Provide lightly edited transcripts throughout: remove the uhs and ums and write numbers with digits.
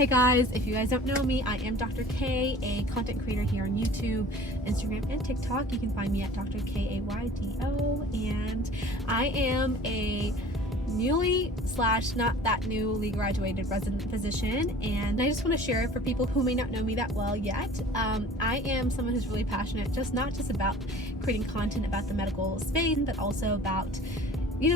Hey guys, if you guys don't know me, I am Dr. K, a content creator here on YouTube, Instagram, and TikTok. You can find me at Dr. Kaydo, and I am a newly / not that newly graduated resident physician, and I just want to share for people who may not know me that well yet. I am someone who's really passionate, not just about creating content about the medical space, but also about,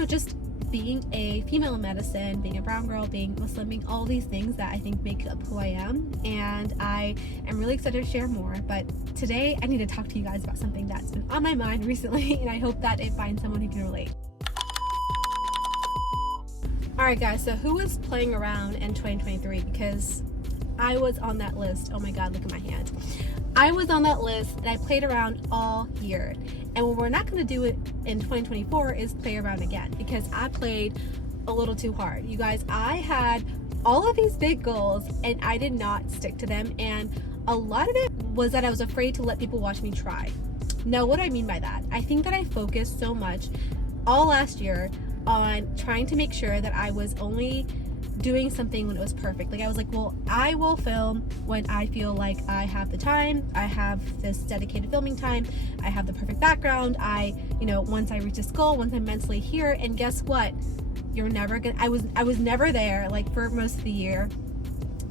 just being a female in medicine, being a brown girl, being Muslim, being all these things that I think make up who I am. And I am really excited to share more. But today I need to talk to you guys about something that's been on my mind recently, and I hope that it finds someone who can relate. Alright guys, so who was playing around in 2023? Because I was on that list. Oh my god, look at my hand. I was on that list and I played around all year. And what we're not going to do it in 2024 is play around again, because I played a little too hard. You guys, I had all of these big goals and I did not stick to them. And a lot of it was that I was afraid to let people watch me try. Now, what do I mean by that? I think that I focused so much all last year on trying to make sure that I was only doing something when it was perfect. Like I was like, well, I will film when I feel like I have the time, I have this dedicated filming time, I have the perfect background, once I reach this goal, once I'm mentally here. And guess what? You're never gonna, I was never there, like, for most of the year.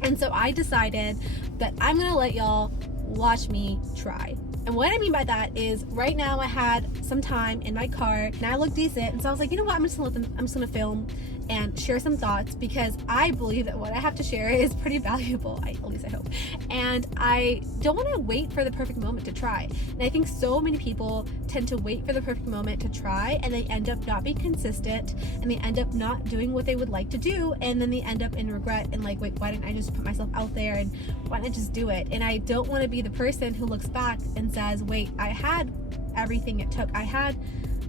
And so I decided that I'm gonna let y'all watch me try. And what I mean by that is, right now I had some time in my car and I look decent, and so I was like, you know what, I'm just gonna film and share some thoughts, because I believe that what I have to share is pretty valuable, at least I hope. And I don't want to wait for the perfect moment to try. And I think so many people tend to wait for the perfect moment to try, and they end up not being consistent, and they end up not doing what they would like to do, and then they end up in regret and like, wait, why didn't I just put myself out there, and why didn't I just do it? And I don't want to be the person who looks back and says, wait, I had everything it took, I had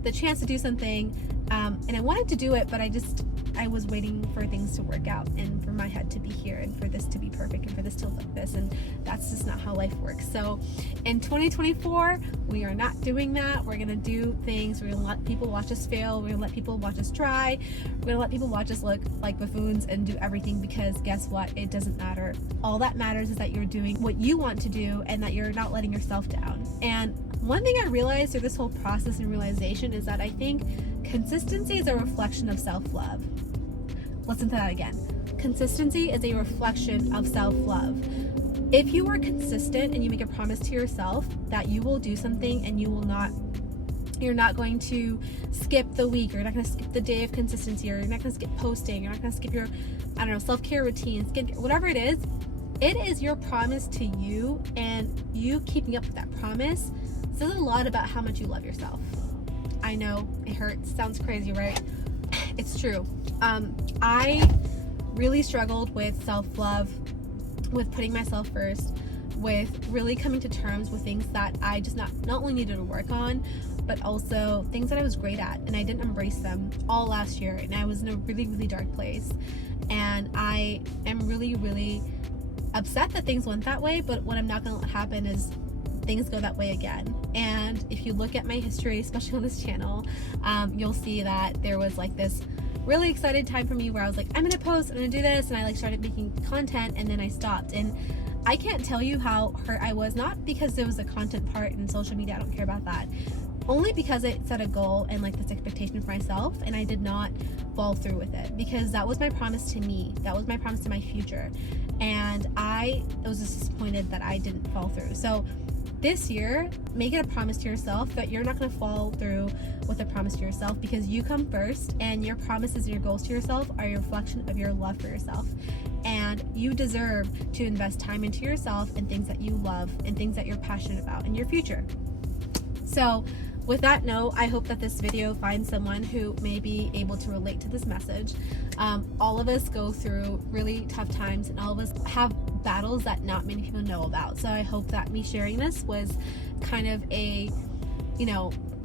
the chance to do something, and I wanted to do it, but I was waiting for things to work out, and for my head to be here, and for this to be perfect, and for this to look like this, and that's just not how life works. So in 2024, we are not doing that. We're gonna do things. We're gonna let people watch us fail. We're gonna let people watch us try. We're gonna let people watch us look like buffoons and do everything, because guess what? It doesn't matter. All that matters is that you're doing what you want to do, and that you're not letting yourself down. And one thing I realized through this whole process and realization is that I think consistency is a reflection of self-love. Listen to that again. Consistency is a reflection of self-love. If you are consistent and you make a promise to yourself that you will do something, and you're not going to skip the week, or you're not going to skip the day of consistency, or you're not going to skip posting, you're not going to skip your, self-care routine, whatever it is your promise to you, and you keeping up with that promise says a lot about how much you love yourself. I know it hurts, sounds crazy, right? It's true. I really struggled with self-love, with putting myself first, with really coming to terms with things that I just not only needed to work on, but also things that I was great at, and I didn't embrace them all last year, and I was in a really, really dark place. And I am really, really upset that things went that way, but what I'm not going to let happen is things go that way again. And if you look at my history, especially on this channel, you'll see that there was like this really excited time for me where I was like, I'm gonna post, I'm gonna do this, and I started making content, and then I stopped. And I can't tell you how hurt I was, not because there was a content part in social media, I don't care about that, only because it set a goal and this expectation for myself, and I did not follow through with it, because that was my promise to me, that was my promise to my future, and I was just disappointed that I didn't follow through. So this year, make it a promise to yourself that you're not going to follow through with a promise to yourself, because you come first, and your promises and your goals to yourself are a reflection of your love for yourself. And you deserve to invest time into yourself and things that you love and things that you're passionate about in your future. So with that note, I hope that this video finds someone who may be able to relate to this message. All of us go through really tough times, and all of us have battles that not many people know about. So I hope that me sharing this was kind of a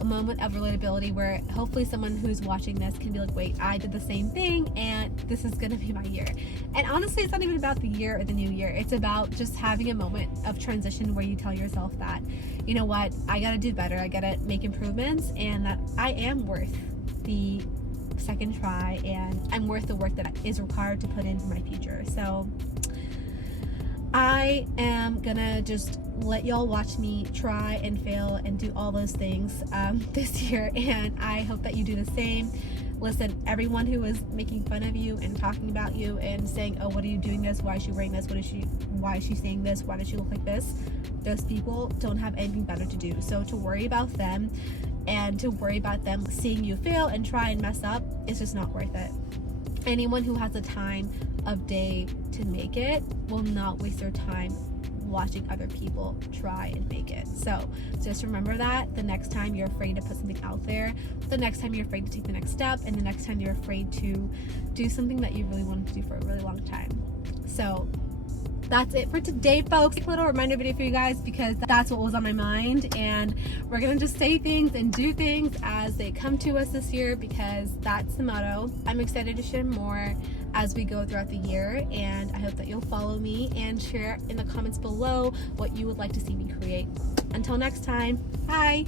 moment of relatability, where hopefully someone who's watching this can be like, wait, I did the same thing, and this is gonna be my year. And honestly, it's not even about the year or the new year. It's about just having a moment of transition where you tell yourself that, you know what, I gotta do better, I gotta make improvements, and that I am worth the second try, and I'm worth the work that is required to put in for my future. So I am gonna just let y'all watch me try and fail and do all those things this year, and I hope that you do the same. Listen, everyone who is making fun of you and talking about you and saying, oh, what are you doing this? Why is she wearing this? Why is she saying this? Why does she look like this? Those people don't have anything better to do. So to worry about them and to worry about them seeing you fail and try and mess up is just not worth it. Anyone who has the time of day to make it will not waste their time watching other people try and make it. So just remember that the next time you're afraid to put something out there, the next time you're afraid to take the next step, and the next time you're afraid to do something that you really wanted to do for a really long time. So that's it for today, folks. A little reminder video for you guys because that's what was on my mind, and we're gonna just say things and do things as they come to us this year because that's the motto. I'm excited to share more as we go throughout the year, and I hope that you'll follow me and share in the comments below what you would like to see me create. Until next time, bye.